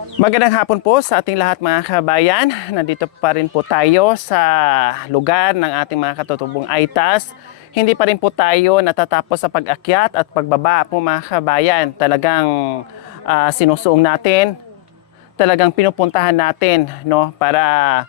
Magandang hapon po sa ating lahat mga kabayan. Nandito pa rin po tayo sa lugar ng ating mga katutubong Aitas. Hindi pa rin po tayo natatapos sa pag-akyat at pagbaba po mga kabayan. Talagang sinusuong natin, talagang pinupuntahan natin, no, para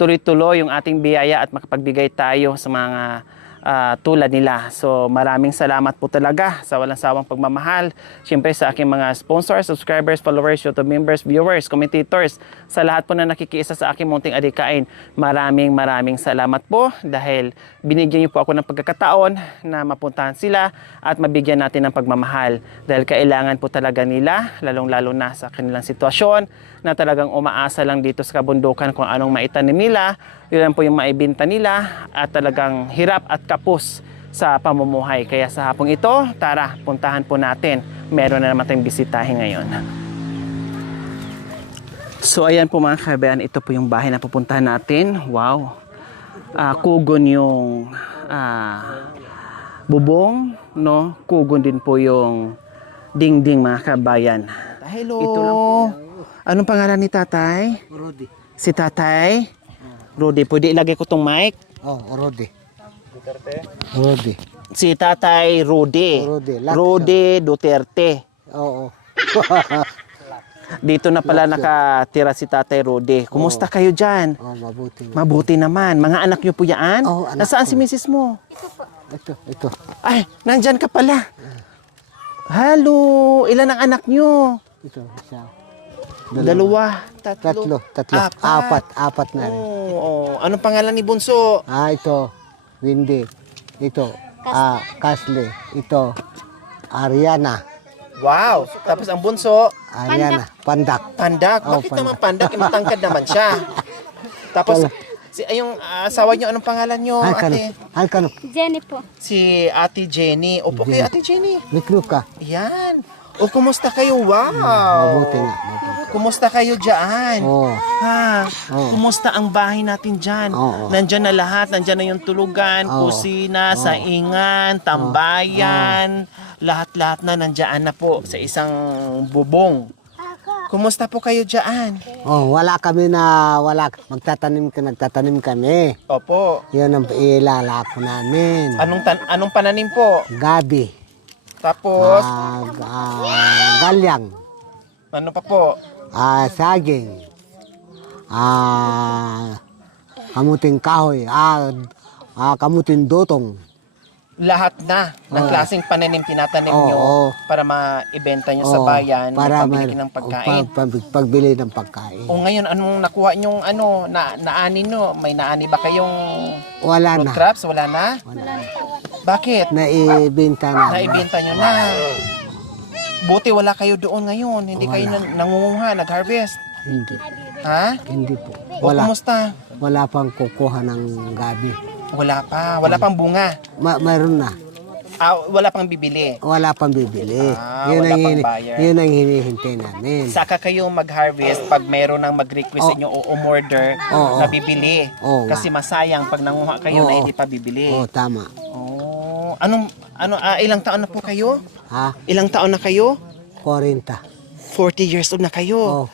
tuloy-tuloy yung ating biyaya at makapagbigay tayo sa mga tulad nila. So maraming salamat po talaga sa walang sawang pagmamahal. Siyempre sa aking mga sponsors, subscribers, followers, YouTube members, viewers, commentators, sa lahat po na nakikiisa sa aking munting adikain. Maraming salamat po dahil binigyan niyo po ako ng pagkakataon na mapuntahan sila at mabigyan natin ng pagmamahal. Dahil kailangan po talaga nila, lalong-lalo na sa kanilang sitwasyon, na talagang umaasa lang dito sa kabundukan kung anong maitanim nila, yun po yung maibenta nila, at talagang hirap at kapos sa pamumuhay. Kaya sa hapong ito, tara, puntahan po natin. Meron na naman tayong bisitahin ngayon. So ayan po mga kabayan, ito po yung bahay na pupuntahan natin. Wow! Kugon yung bubong, no? Kugon din po yung dingding mga kabayan. Hello! Ito lang po. Anong pangalan ni tatay? Rudy. Si tatay? Rudy, pwede ilagay ko tong mic? Oh, Rudy. Rudy. Si tatay Rudy. Rudy. Rudy Duterte. Oo. Dito na pala nakatira si tatay Rudy. Kumusta kayo dyan? Oh, mabuti. Mabuti naman. Mga anak niyo po yan? Oo, anak Nasaan ko. si misis mo? Ito. Ay, nandyan ka pala. Hello, ilan ang anak niyo? Ito, isa. Dalawa, tatlo. Apat na rin. Oo. Anong pangalan ni Bunso? Ito, Windy. Ito, Kasle. Ito, Ariana. Wow. Tapos ang Bunso? Ariana. Pandak. Pandak? Oh, Bakit naman pandak? Matangkad naman siya. Tapos, yung asawa niyo, anong pangalan niyo, ate? Halkano. Jenny po. Si Ate Jenny. Opo kay Ate Jenny. Mikro ka. Yan. O, kumusta kayo? Wow. Mabuti nga. Mabuti. Kumusta kayo dyan? Oo. Ha? Oo. Kumusta ang bahay natin dyan? Oo. Nandyan na lahat. Nandyan na yung tulugan, Oo. kusina, saingan, tambayan. Lahat-lahat na nandyan na po sa isang bubong. Kumusta po kayo dyan? Wala. Nagtatanim kami. Opo. Yun ang ilalako namin. Anong pananim po? Gabi. Tapos, Galyang. ano pa po? Saging. Kamuting kahoy. Kamuting dotong. Lahat na ng klaseng pananim tinatanim Oo, nyo oo. para maibenta nyo sa bayan, para pambili ng pagkain. Pagbili ng pagkain. O ngayon, anong nakuha nyong naani no? May naani ba kayong Wala root na. crops? Wala na? Bakit? Naibenta na. Naibenta nyo na. Buti wala kayo doon ngayon. Hindi kayo nangunguha, nag-harvest. Hindi. Ha? Hindi po. O Wala. kumusta? Wala pang kukuha ng gabi. Wala pa. Wala pang bunga. Mayroon na. Wala pang bibili. Wala pang bibili. Wala pang buyer. Yun ang hinihintay namin. Saka kayo mag-harvest pag mayroon nang mag-request sa inyo o umorder Oo. na bibili. Oo nga. Kasi masayang pag nanguha kayo na hindi pa bibili. Tama. Oh, ilang taon na po kayo? Ha? Ilang taon na kayo? 40. 40 years old na kayo.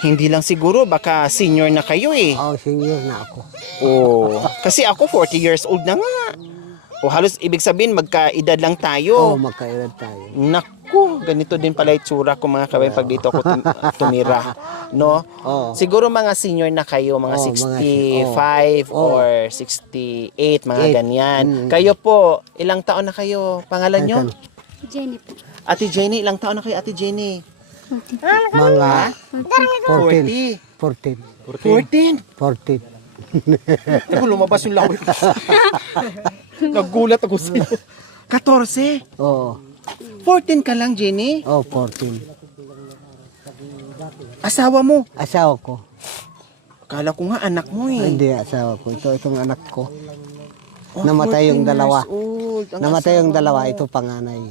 Hindi lang siguro, baka senior na kayo eh. Senior na ako. Oh, kasi ako 40 years old na nga. O halos ibig sabihin magkaedad lang tayo. Magkaedad tayo. Naku, ganito din pala itsura ko mga kabayan pag dito ako tumira. No? Oo. Siguro mga senior na kayo, mga 65 or 68, mga ganyan. Kayo po, ilang taon na kayo? Pangalan nyo? Jenny po. Ate Jenny, ilang taon na kayo, Ate Jenny? Mga 14. 14. 14. Ako, lumabas yung laway ko. Nagulat ako sa'yo. 14? Oo. 14 ka lang, Jenny? 14. Asawa mo? Asawa ko. Akala ko nga anak mo eh. Hindi asawa ko. Itong anak ko. Oh, Namatay 14 yung dalawa. years old. Ang Namatay yung asawa dalawa. mo. Ito panganay.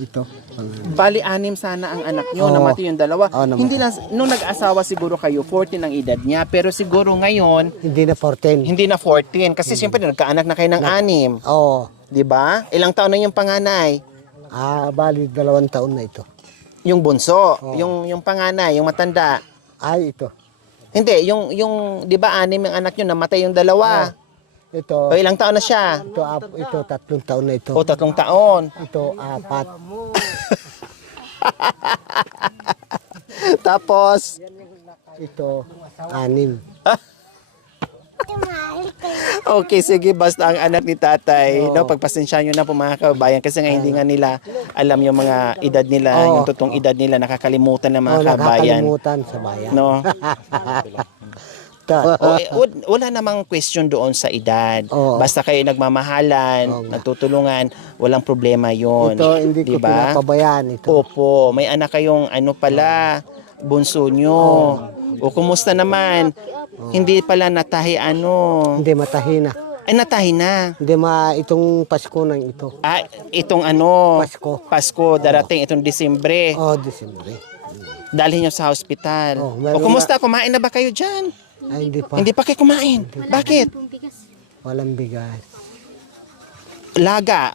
Ito panganay. Bali, 6 sana ang anak nyo. Oo. Namatay yung dalawa. Oo, namatay. Hindi lang, nung nag-asawa siguro kayo, 14 ang edad niya. Pero siguro ngayon, Hindi na 14. hindi na 14. Kasi siyempre, nagkaanak na kayo ng 6. Oo. Di ba? Ilang taon na yung panganay? Bali 2 taon na ito. Yung bunso, Oo. yung panganay, yung matanda. Ay, ito. Hindi, yung 'di ba anim yung anak niyo, namatay yung dalawa. Ito, O ilang taon na siya? ito 3 taon na ito. O 3 taon. Ito, 4. Tapos Ito, 6. okay, sige, basta ang anak ni tatay, Oo. no, pagpasensya nyo na po mga kababayan kasi nga hindi nga nila alam yung mga edad nila, Oo. yung totoong edad nila, nakakalimutan ng mga Oh, kabayan. nakakalimutan sa bayan. No? Ta- Wala namang question doon sa edad. Oo. Basta kayo nagmamahalan, Oo nga. nagtutulungan, walang problema yon. Ito, hindi ko Diba? pinapabayaan ito. Opo, may anak kayong ano pala, bunso nyo. O kumusta naman? Hindi pala natahi ano. Hindi matahina. Ay, natahi na. Hindi itong Pasko nang ito. Ah, itong ano, Pasko. Pasko, darating itong Disyembre. Oh, Disyembre. Dalhin nyo sa hospital. Oh, O meron kumusta? Kumain na ba kayo dyan? Ay, hindi pa. Hindi pa kayo kumain. Bakit? Walang bigas. Laga,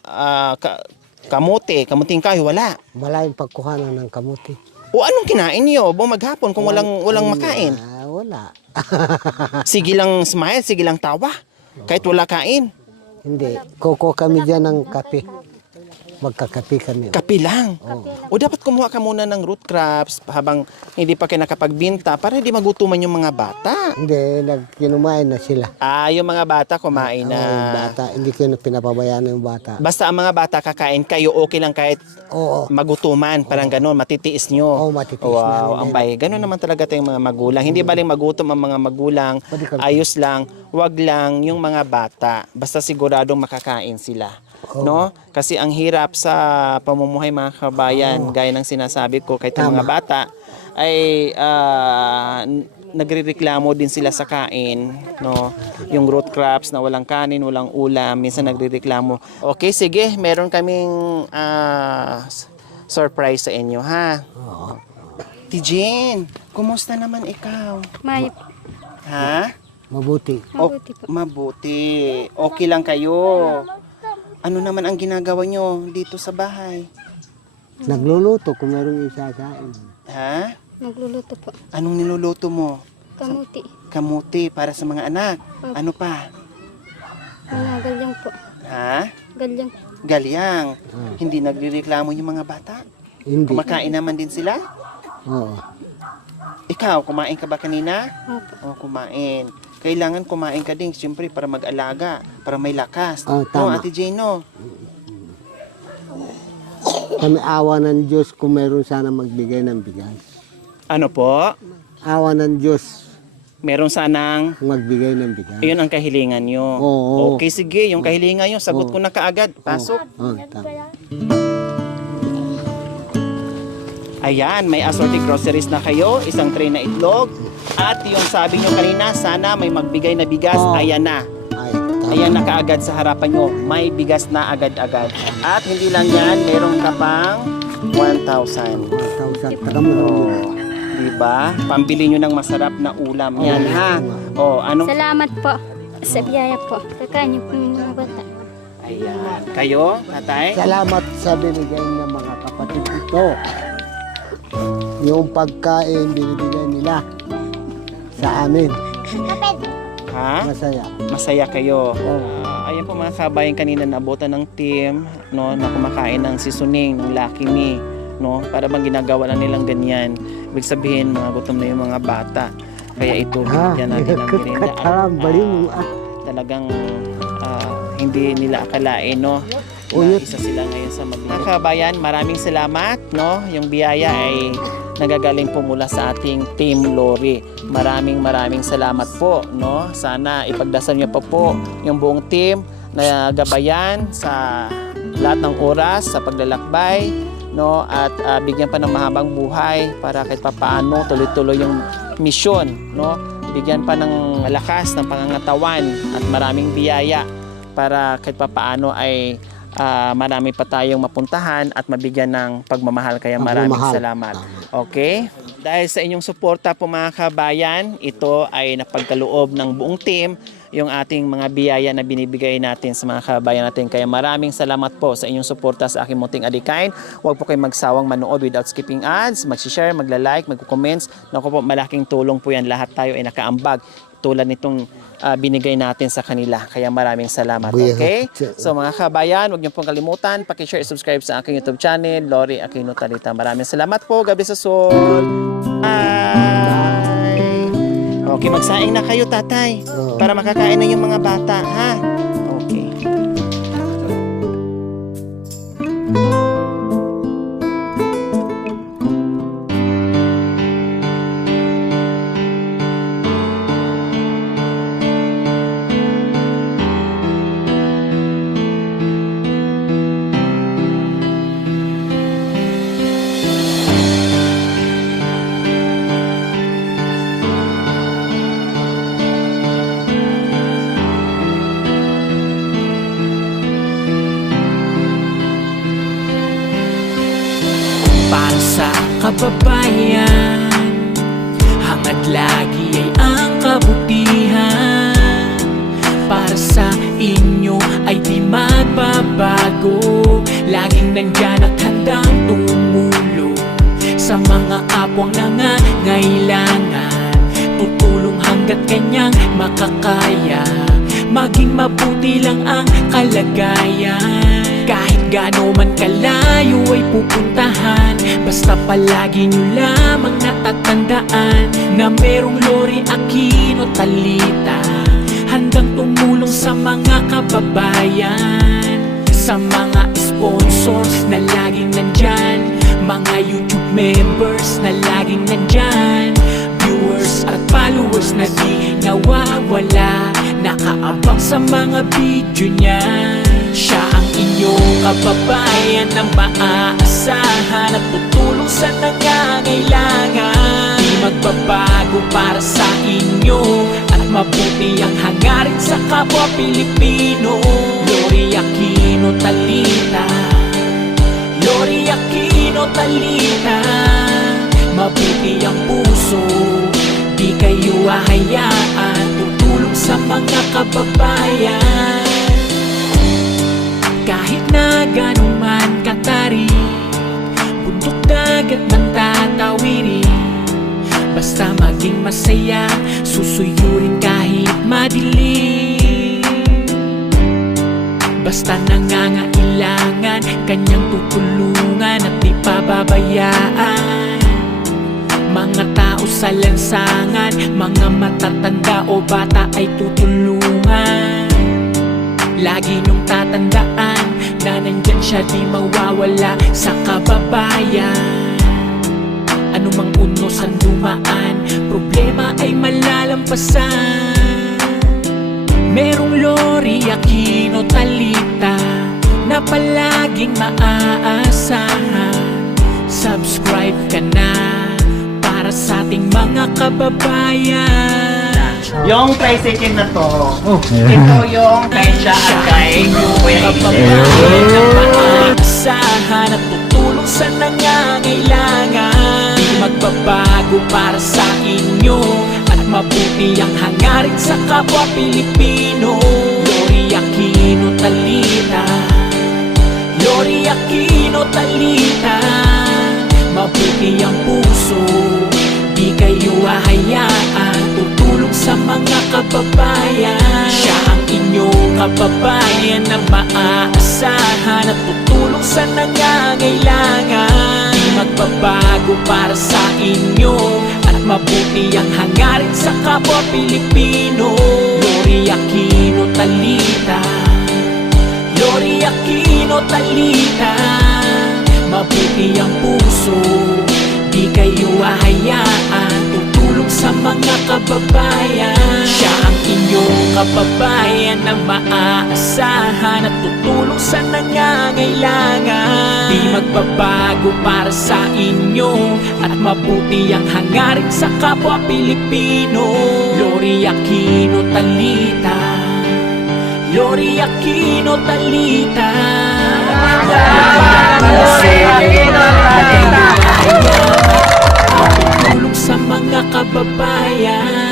kamuting kahoy, wala. Malayong pagkuhanan ng kamuti. O anong kinain nyo? Buong maghapon kung walang makain. Wala. Sige lang smile, sige lang tawa. Kahit wala kain. Hindi. Kuko kami dyan ng kape. Magkakape kami. Kapi lang. Oh. O dapat kumuha ka muna ng root crops habang hindi pa kayo nakapagbinta para hindi magutuman yung mga bata. Hindi, kinumain na sila. Ah, yung mga bata kumain na. Yung bata, hindi ko na pinapabayaan yung bata. Basta ang mga bata kakain kayo, okay lang kahit Oo. magutuman, parang gano'n, matitiis nyo. Oo, matitiis Wow, namin ang yan. bay. Gano'n naman talaga tayong mga magulang. Hindi baling magutom ang mga magulang. Pwede ka- Ayos lang, wag lang yung mga bata. Basta siguradong makakain sila. No? Kasi ang hirap sa pamumuhay mga kabayan, gaya ng sinasabi ko kahit yung mga bata ay nagrereklamo din sila sa kain, no? Yung root crops na walang kanin, walang ulam, minsan nagrereklamo. Okay, sige, meron kaming surprise sa inyo, ha? Tijin, kumusta naman ikaw? May Ha? Mabuti. mabuti po. Mabuti. Okay lang kayo. Ano naman ang ginagawa nyo dito sa bahay? Nagluluto kung merong isakain. Ha? Magluluto po. Anong niluluto mo? Kamuti. Kamuti para sa mga anak. Ano pa? Mga galyang po. Ha? Galyang. Galyang. Hindi nagrereklamo yung mga bata? Hindi. Kumakain naman din sila? Oo. Ikaw, kumain ka ba kanina? Opo. O, kumain. Kailangan kumain ka din, siyempre, para mag-alaga, para may lakas. Oh, No, tama. Ate Jane, no? Kami awa ng Diyos kung meron sana magbigay ng bigas. Ano po? Awa ng Diyos Meron sanang, kung magbigay ng bigas. ayun ang kahilingan nyo. Oo. Okay, sige, yung kahilingan nyo, sagot ko na kaagad. Pasok. Oh, tama. Ayan, may assorted groceries na kayo, isang tray na itlog. At yung sabi nyo kanina, sana may magbigay na bigas, Oh. ayan na. Ay, tama. Ayan na kaagad sa harapan nyo, may bigas na agad-agad. At hindi lang yan, meron ka pang 1,000. 1,000. Taga mo. Oh, diba? Pambili nyo ng masarap na ulam. Yan ha. Oh, ano? Salamat po sa biyaya po. Kakain niyo po yung mga bata. Ayan. Kayo, tatay? Salamat sa binigay ng mga kapatid ito. Yung pagkain binibigay nila sa amin. Ha? Masaya. Masaya kayo. Oo. Ayan po mga kabayan, kanina naabutan ng team, no, na kumakain ng sisuning, ng Lucky Me, no, para bang ginagawa lang nilang ganyan. Ibig sabihin, mga gutom na yung mga bata. Kaya ito, bigyan natin ng merienda. At, Katarambali mo. talagang hindi nila akalain, no, na Uyot. isa sila ngayon sa mga kabayan. Maraming salamat, no, yung biyaya ay nagagaling po mula sa ating Team Lori. Maraming salamat po, no. Sana ipagdasal niyo pa po yung buong team na gabayan sa lahat ng oras sa paglalakbay, no, at bigyan pa ng mahabang buhay para kahit papaano tuloy-tuloy yung misyon, no. Bigyan pa ng lakas ng pangangatawan at maraming biyaya para kahit papaano ay marami pa tayong mapuntahan at mabigyan ng pagmamahal. Kaya maraming Pagmamahal. salamat. Okay? Dahil sa inyong suporta po mga kabayan, ito ay napagkaloob ng buong team yung ating mga biyaya na binibigay natin sa mga kababayan natin. Kaya maraming salamat po sa inyong suporta sa aking munting adikain. Huwag po kayong magsawang manood without skipping ads, mag-share, magla-like, mag-comments. Naku po, malaking tulong po yan. Lahat tayo ay nakaambag tulad nitong binigay natin sa kanila. Kaya maraming salamat. Okay? So mga kabayan, huwag niyo pong kalimutan, paki-share, subscribe sa aking YouTube channel, Lori Aquino Talita. Maraming salamat po. God bless us all. Bye! Okay, magsaing na kayo, tatay. Para makakain na yung mga bata, ha? Okay. Para sa kababayan, hangad lagi ay ang kabutihan. Para sa inyo ay di magbabago, laging nandyan at handang tumulong sa mga kapwang nangangailangan. Tutulong hanggat kanyang makakaya, maging mabuti lang ang kalagayan. Kahit gaano man kalayo ay pupuntahan, basta palagi nyo lamang natatandaan na merong Lori Aquino Talita, handang tumulong sa mga kababayan. Sa mga sponsors na laging nandyan, mga YouTube members na laging nandyan, viewers at followers na di nawawala, nakaabang sa mga video niya. Siya ang inyong kababayan na maaasahan at tutulong sa nangangailangan. Di magbabago para sa inyo at mabuti ang hangarin sa kapwa Pilipino. Lori Aquino Talita, Lori Aquino Talita, mabuti ang puso, di kayo hahayaan, tutulong sa mga kababayan. Kahit na gano'n man katarik, bundok dagat man tatawirin, basta maging masaya, susuyurin kahit madilim. Basta nangangailangan, kanyang tutulungan at di pababayaan. Mga tao sa lansangan, mga matatanda o bata ay tutulungan. Lagi niyong tatandaan na nandyan siya, di mawawala sa kababayan. Anumang unos ang dumaan, problema ay malalampasan. Merong Lori Aquino Talita na palaging maaasahan. Subscribe ka na para sa ating mga kababayan. Yung tricycle na to, ito yung kay siya at kay Kuya Kababayan na maaasahan at tutulong sa nangangailangan. Di magbabago para sa inyo at mabuti ang hangarin sa kapwa Pilipino. Lori Aquino Talita, Lori Aquino Talita, mabuti ang puso, di kayo hahayaan, tutulong sa mga kababayan. Siya ang inyong kababayan na maaasahan at tutulong sa nangangailangan. Di magbabago para sa inyo at mabuti ang hangarin sa kapwa Pilipino. Lori Aquino Talita, Lori Aquino Talita, mabuti ang puso, di kayo hahayaan, tutulong sa mga kababayan. Siya ang inyong kababayan na maaasahan at tutulong sa nangangailangan. Di magbabago para sa inyo at mabuti ang hangarin sa kapwa Pilipino. Lori Aquino Talita, Lori Aquino Talita, tutulong sa mga kababayan.